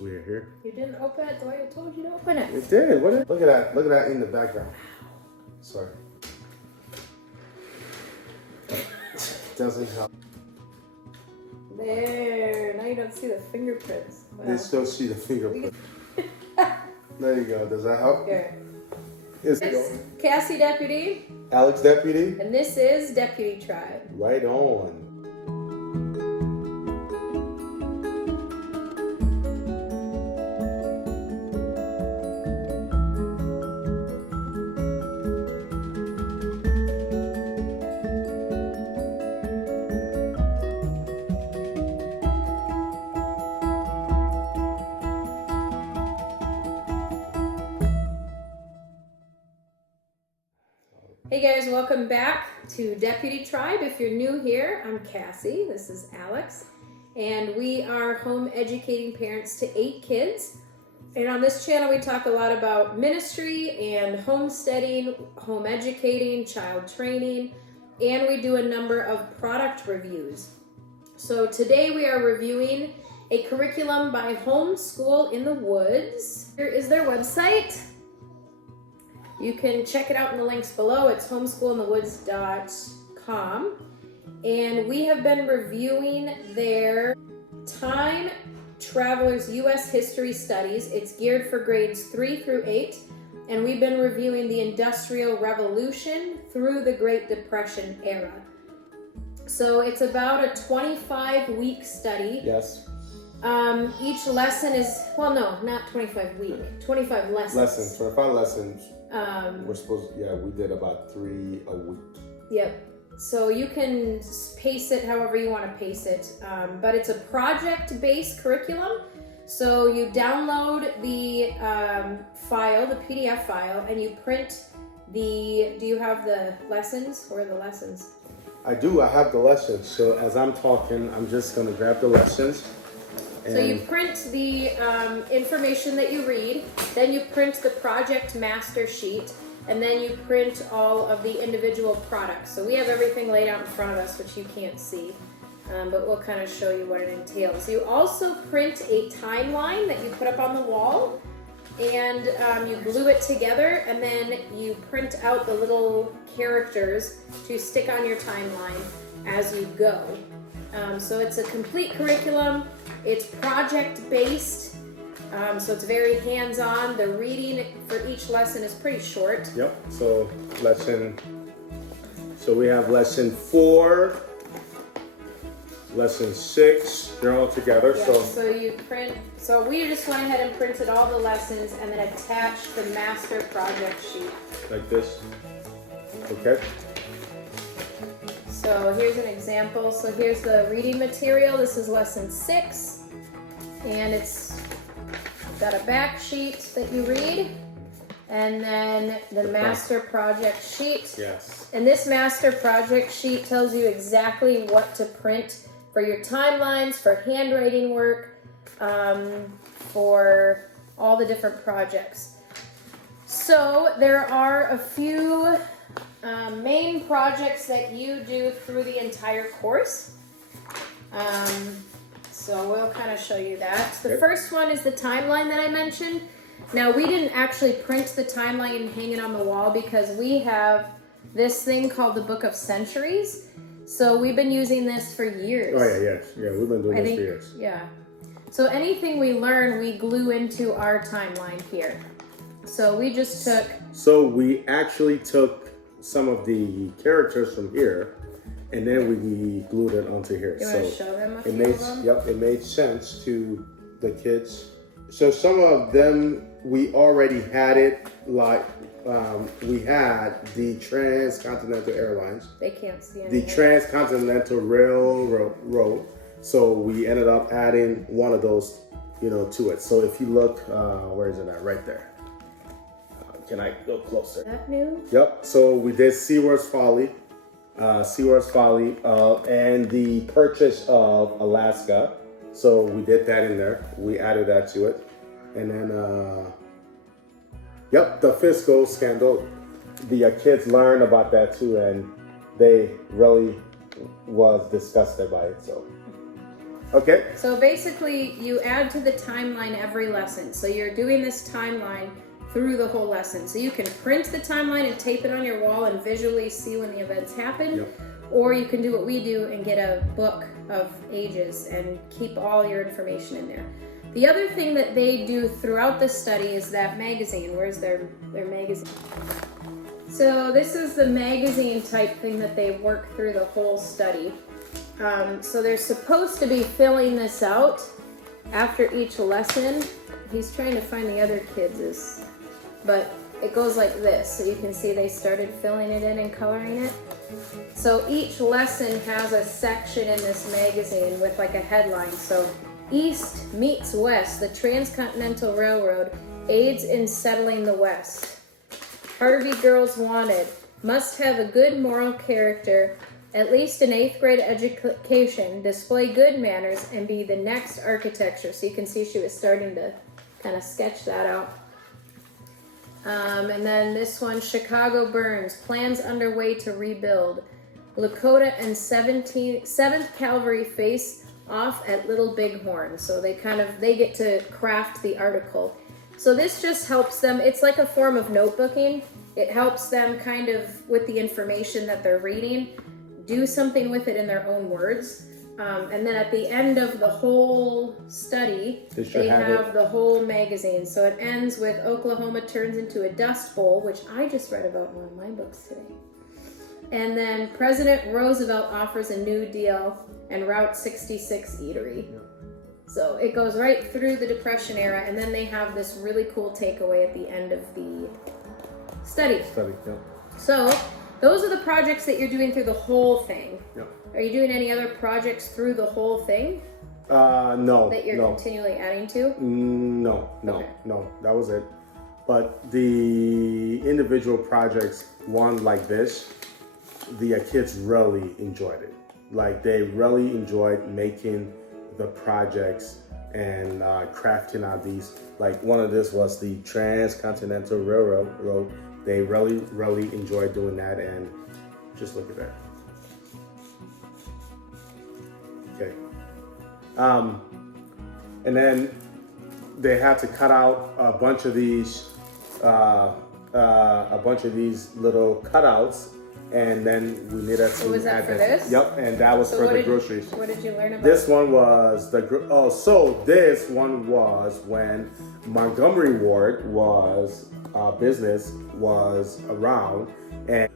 weird here. You didn't open it the way I told you to open it. It did. What? Look at that. Look at that in the background. Sorry. Doesn't help. There. Now you don't see the fingerprints. Wow. They still see the fingerprint. There you go. Does that help? Here. It's Cassie Deputy. Alex Deputy. And this is Deputy Tribe. Right on. Hey guys, welcome back to Deputy Tribe. If you're new here, I'm Cassie, this is Alex, and we are home educating parents to 8 kids. And on this channel we talk a lot about ministry and homesteading, home educating, child training, and we do a number of product reviews. So today we are reviewing a curriculum by Homeschool in the Woods. Here is their website. You can check it out in the links below. It's homeschoolinthewoods.com. And we have been reviewing their Time Travelers U.S. History Studies. It's geared for grades 3 through 8. And we've been reviewing the Industrial Revolution through the Great Depression era. So it's about a 25-week study. Yes. Each lesson is, well, no, not 25 week, 25 lessons. 25 lessons. We're supposed to, we did about 3 a week. Yep. So you can pace it however you want to pace it. But it's a project-based curriculum. So you download the file, the PDF file, and you print do you have the lessons? Where are the lessons? I do. I have the lessons. So as I'm talking, I'm just going to grab the lessons. So you print the information that you read, then you print the project master sheet, and then you print all of the individual products. So we have everything laid out in front of us, which you can't see, but we'll kind of show you what it entails. You also print a timeline that you put up on the wall, and you glue it together, and then you print out the little characters to stick on your timeline as you go. So it's a complete curriculum. It's project-based, so it's very hands-on. The reading for each lesson is pretty short. Yep, so we have lesson 4, lesson 6, they're all together. Yeah, so you print, so we just went ahead and printed all the lessons and then attached the master project sheet. Like this, okay. So here's an example. So here's the reading material. This is lesson 6. And it's got a back sheet that you read. And then the master project sheet. Yes. And this master project sheet tells you exactly what to print for your timelines, for handwriting work, for all the different projects. So there are a few main projects that you do through the entire course. So we'll kind of show you that. So the first one is the timeline that I mentioned. Now we didn't actually print the timeline and hang it on the wall because we have this thing called the Book of Centuries. So we've been using this for years. Oh yeah, we've been doing this for years. Yeah. So anything we learn, we glue into our timeline here. So we just took... So we actually took some of the characters from here, and then we glued it onto here. You want to show them a few of them? Yep, it made sense to the kids. So some of them, we already had it, like we had the Transcontinental Airlines. They can't see anything. The Transcontinental Railroad. So we ended up adding one of those, to it. So if you look, where is it at? Right there. Can I go closer? Is that new? Yep. So we did Seaworth's Folly, and the purchase of Alaska. So we did that in there. We added that to it, and then the fiscal scandal. The kids learned about that too, and they really was disgusted by it. So Okay. So basically, you add to the timeline every lesson. So you're doing this timeline through the whole lesson. So you can print the timeline and tape it on your wall and visually see when the events happen. Yep. Or you can do what we do and get a book of ages and keep all your information in there. The other thing that they do throughout the study is that magazine. Where's their magazine? So this is the magazine type thing that they work through the whole study. So they're supposed to be filling this out after each lesson. He's trying to find the other kids', but it goes like this. So you can see they started filling it in and coloring it. So each lesson has a section in this magazine with like a headline. So East meets West, the Transcontinental Railroad aids in settling the West. Harvey Girls Wanted, must have a good moral character, at least an 8th grade education, display good manners, and be the next architecture. So you can see she was starting to kind of sketch that out. And then this one, Chicago Burns, plans underway to rebuild. Lakota and 7th Cavalry face off at Little Bighorn. So they get to craft the article. So this just helps them. It's like a form of notebooking. It helps them kind of, with the information that they're reading, do something with it in their own words. And then at the end of the whole study, they have the whole magazine. So it ends with Oklahoma turns into a dust bowl, which I just read about in one of my books today. And then President Roosevelt offers a New Deal and Route 66 eatery. Yeah. So it goes right through the Depression era, and then they have this really cool takeaway at the end of the study. Yeah. So those are the projects that you're doing through the whole thing. Yeah. Are you doing any other projects through the whole thing? No. That you're continually adding to? No. That was it. But the individual projects, one like this, the kids really enjoyed it. Like they really enjoyed making the projects and crafting out these. Like one of this was the Transcontinental Railroad. They really enjoyed doing that, and just look at that. Okay. And then they had to cut out a bunch of these little cutouts, and then we needed to. So was that for this? Yep, and that was for the groceries. What did you learn about? This one was this one was when Montgomery Ward business was around, and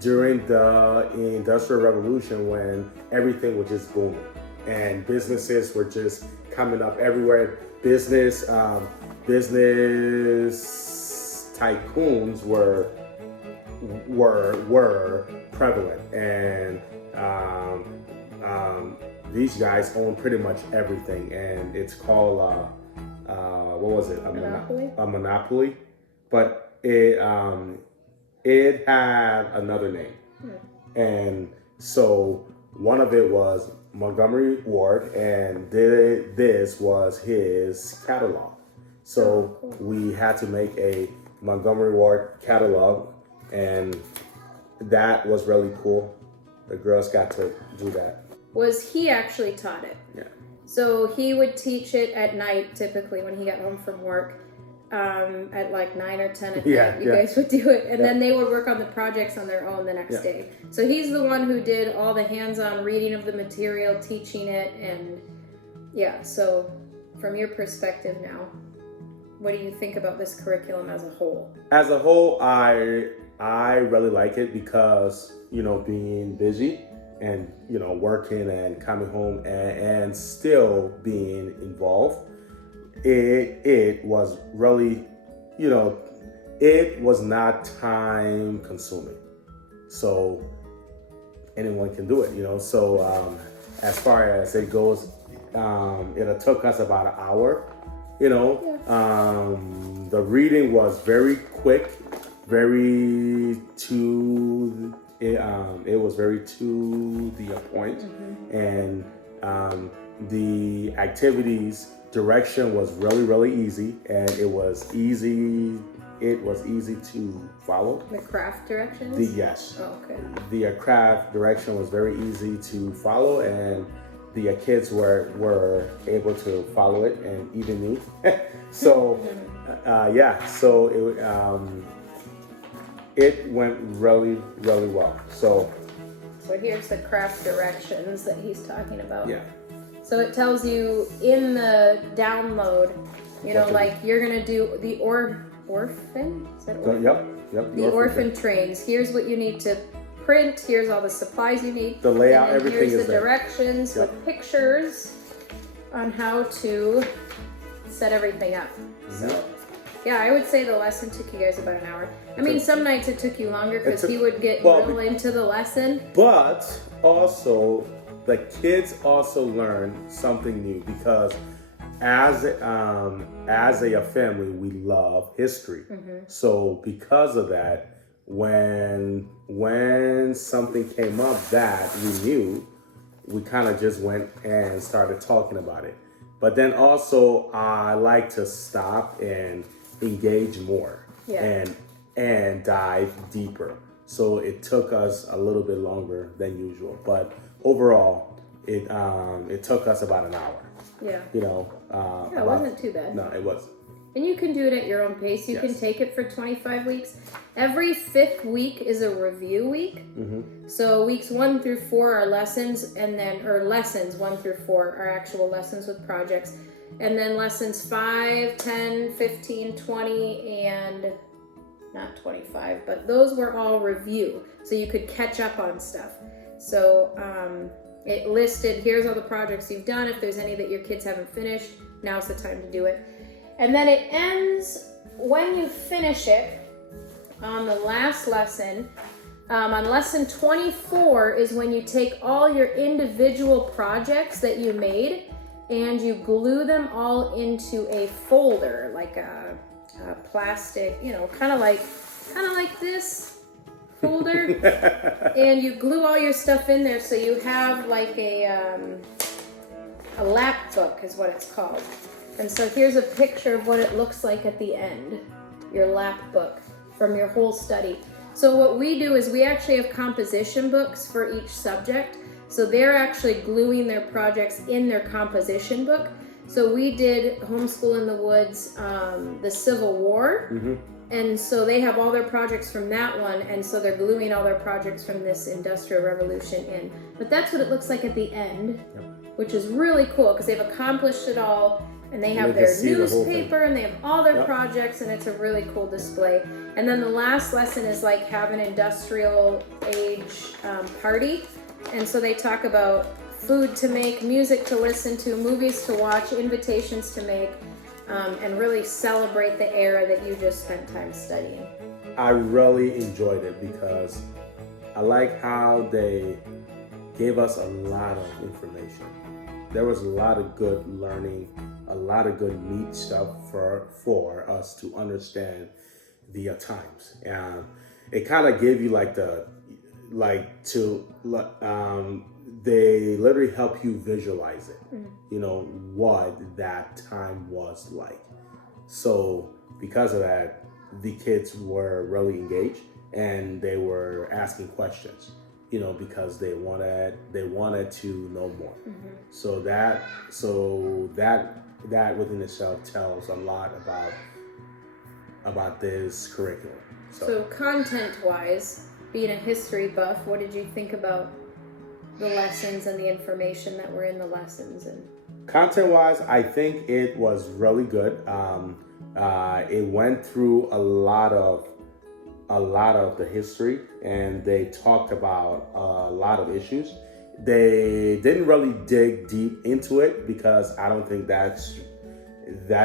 during the Industrial Revolution, when everything was just booming and businesses were just coming up everywhere. Business tycoons were prevalent, and these guys own pretty much everything, and it's called what was it? A monopoly, but it had another name, and so one of it was Montgomery Ward, and this was his catalog. So we had to make a Montgomery Ward catalog, and that was really cool. The girls got to do that. Was he actually taught it? Yeah. So he would teach it at night, typically when he got home from work, at like 9 or 10 at night. You guys would do it, and then they would work on the projects on their own the next day. So he's the one who did all the hands-on reading of the material, teaching it, and so from your perspective now, what do you think about this curriculum as a whole? As a whole, I really like it because, being busy and, working and coming home and still being involved, it was really, it was not time consuming. So anyone can do it, So as far as it goes, it took us about an hour. The reading was very quick, it was very to the point, and the activities direction was really easy, and it was easy to follow. The craft directions? Yes. Oh, okay. The craft direction was very easy to follow, and the kids were able to follow it, and even me. So it went really well. So here's the craft directions that he's talking about. yeah. So it tells you in the download, like you're gonna do the orphan. Is that orphan? Yep. The orphan trains. Here's what you need to print. Here's all the supplies you need. The layout, and then everything here's is the there. directions with pictures on how to set everything up. Mm-hmm. So, yeah, I would say the lesson took you guys about an hour. I mean, some nights it took you longer because he would get real into the lesson. But also, the kids also learn something new because as a family, we love history. Mm-hmm. So because of that, when something came up that we knew, we kind of just went and started talking about it. But then also, I like to stop and engage more and dive deeper. So it took us a little bit longer than usual, but overall, it took us about an hour. Yeah. It wasn't too bad. No, it wasn't. And you can do it at your own pace. You can take it for 25 weeks. Every 5th week is a review week. Mm-hmm. So weeks 1 through 4 are lessons, or lessons 1 through 4 are actual lessons with projects. And then lessons 5, 10, 15, 20, and not 25, but those were all review. So you could catch up on stuff. So it listed, here's all the projects you've done. If there's any that your kids haven't finished, now's the time to do it. And then it ends when you finish it on the last lesson. On lesson 24 is when you take all your individual projects that you made and you glue them all into a folder, like a plastic, kind of like this folder. And you glue all your stuff in there so you have like a lap book is what it's called. And so here's a picture of what it looks like at the end, your lap book from your whole study. So what we do is we actually have composition books for each subject. So they're actually gluing their projects in their composition book. So we did Homeschool in the Woods, the Civil War. Mm-hmm. And so they have all their projects from that one. And so they're gluing all their projects from this Industrial Revolution in. But that's what it looks like at the end, which is really cool because they've accomplished it all. And they have their newspaper and they have all their projects, and it's a really cool display. And then the last lesson is like have an industrial age party. And so they talk about food to make, music to listen to, movies to watch, invitations to make, and really celebrate the era that you just spent time studying. I really enjoyed it because I like how they gave us a lot of information. There was a lot of good learning, a lot of good neat stuff for us to understand the times. And it kind of gave you they literally help you visualize it, what that time was like. So because of that, the kids were really engaged and they were asking questions. Because they wanted to know more. Mm-hmm. So that within itself tells a lot about this curriculum. So content-wise, being a history buff, what did you think about the lessons and the information that were in the lessons? And content-wise, I think it was really good. It went through a lot of the history, and they talked about a lot of issues. They didn't really dig deep into it because I don't think that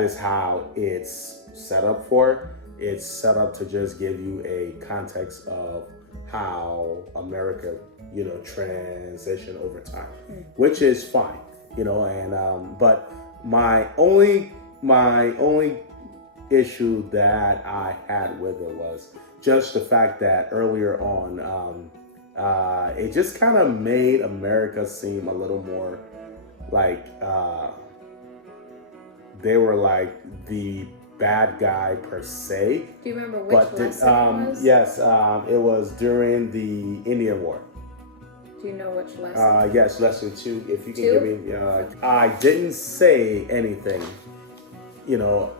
is how it's set up for. It's set up to just give you a context of how America, transitioned over time, which is fine, and but my only issue that I had with it was just the fact that earlier on, it just kind of made America seem a little more like they were like the bad guy per se. Do you remember which lesson it was? Yes, it was during the Indian War. Do you know which lesson? Yes, lesson 2. If you can 2? give me, I didn't say anything.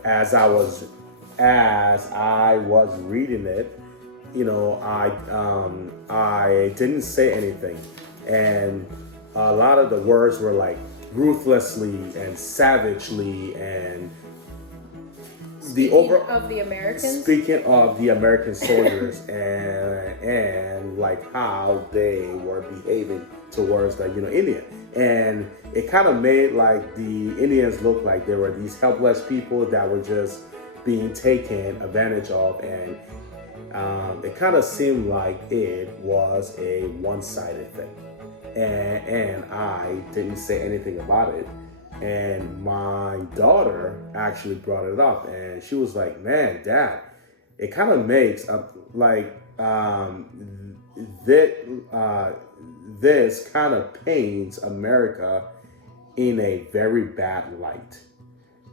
As I was reading it, I didn't say anything, and a lot of the words were like ruthlessly and savagely, and Speaking of the Americans? Speaking of the American soldiers and like how they were behaving towards the Indian, and it kind of made like the Indians look like they were these helpless people that were just being taken advantage of, and it kind of seemed like it was a one-sided thing, and I didn't say anything about it. And my daughter actually brought it up, and she was like, "Man, Dad, it kind of makes this kind of paints America in a very bad light."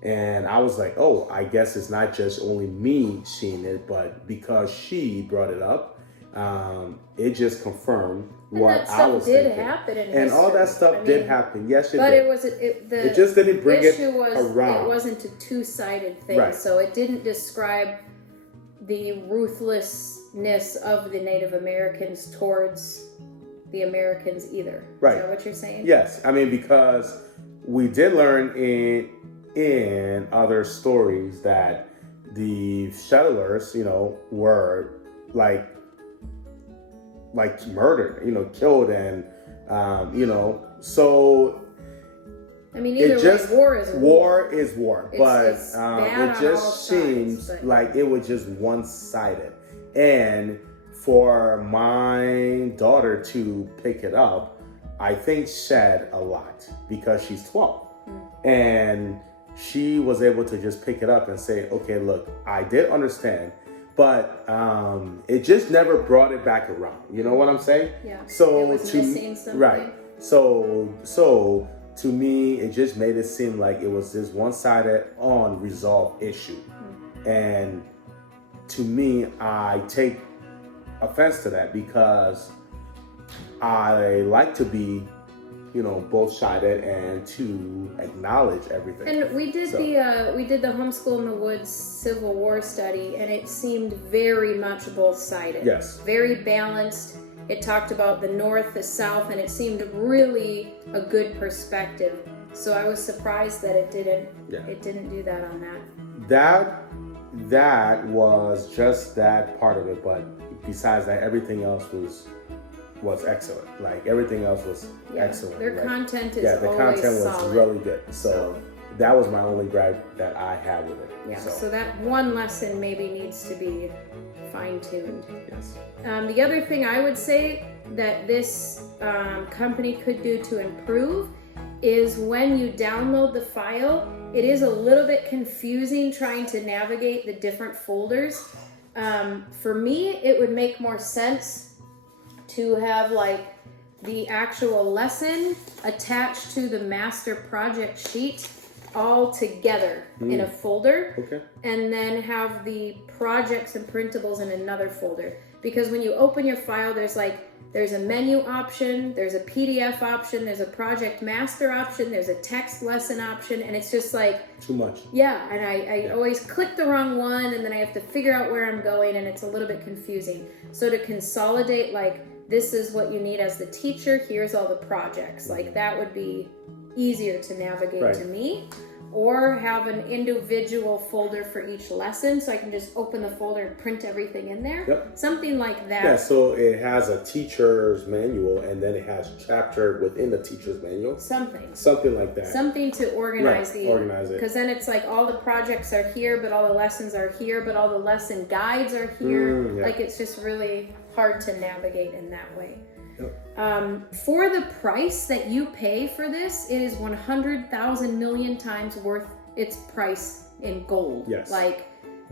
And I was like, "Oh, I guess it's not just only me seeing it, but because she brought it up, it just confirmed what I was thinking." And that stuff did happen in history. And all that stuff did happen. Yes, it but did. It just didn't bring it around. It wasn't a two-sided thing, right. So it didn't describe the ruthlessness of the Native Americans towards the Americans either. Right. Is that what you're saying? Yes, I mean, because we did learn in other stories that the settlers, were like murdered, killed, and so. I mean, either way, war is war. War is war, It's but it just seems like it was just one-sided. And for my daughter to pick it up, I think said a lot because she's 12. And she was able to just pick it up and say, "Okay, look, I did understand, but it just never brought it back around." You know what I'm saying? Yeah. So it was missing something. Right. So to me, it just made it seem like it was this one-sided, unresolved issue. And to me, I take offense to that because I like to be, both-sided and to acknowledge everything. And we did the Homeschool in the Woods Civil War study, and it seemed very much both-sided. Yes. Very balanced. It talked about the North, the South, and it seemed really a good perspective. So I was surprised that it didn't do that on that. That was just that part of it, but besides that, everything else was excellent. Like everything else was excellent. Their content is the always content was solid. really good. So that was my only gripe that I had with it. Yeah. So that one lesson maybe needs to be fine-tuned. Yes. The other thing I would say that this company could do to improve is when you download the file, it is a little bit confusing trying to navigate the different folders. For me, it would make more sense to have like the actual lesson attached to the master project sheet all together in a folder. Okay. And then have the projects and printables in another folder. Because when you open your file, there's a menu option, there's a PDF option, there's a project master option, there's a text lesson option, and it's just like too much. Yeah, and I always click the wrong one, and then I have to figure out where I'm going, and it's a little bit confusing. So to consolidate, like, this is what you need as the teacher, here's all the projects. Like, that would be easier to navigate to me. Or have an individual folder for each lesson, so I can just open the folder and print everything in there. Yep. Something like that. Yeah, so it has a teacher's manual, and then it has chapter within the teacher's manual. Something like that. Something to organize organize it. Because then it's like all the projects are here, but all the lessons are here, but all the lesson guides are here. Like it's just really hard to navigate in that way. Yep. For the price that you pay for this, it is 100,000 million times worth its price in gold. Yes. Like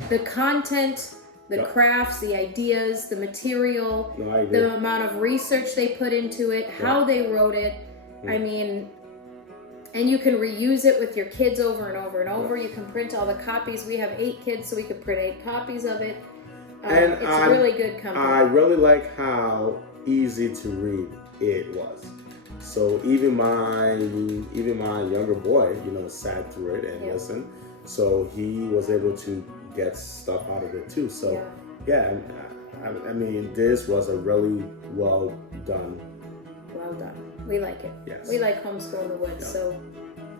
the content, the crafts, the ideas, the material, the amount of research they put into it, how they wrote it. I mean, and you can reuse it with your kids over and over and over. You can print all the copies. We have 8 kids, so we could print 8 copies of it. And it's a really good company. I really like how easy to read it was. So even my younger boy, sat through it and listened. So he was able to get stuff out of it too. So yeah, I mean, this was a really well done. Well done. We like it. Yes. We like Homeschool in the Woods. Yeah. So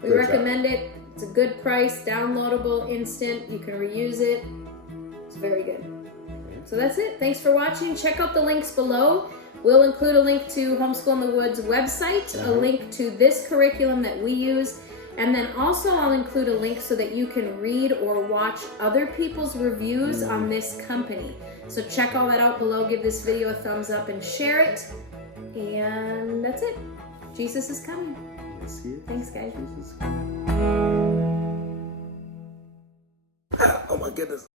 we Good recommend it. It's a good price, downloadable, instant. You can reuse it. It's very good. So that's it. Thanks for watching. Check out the links below. We'll include a link to Homeschool in the Woods website, a link to this curriculum that we use, and then also I'll include a link so that you can read or watch other people's reviews on this company. So check all that out below. Give this video a thumbs up and share it. And that's it. Jesus is coming. See you. Thanks, guys. Oh my goodness.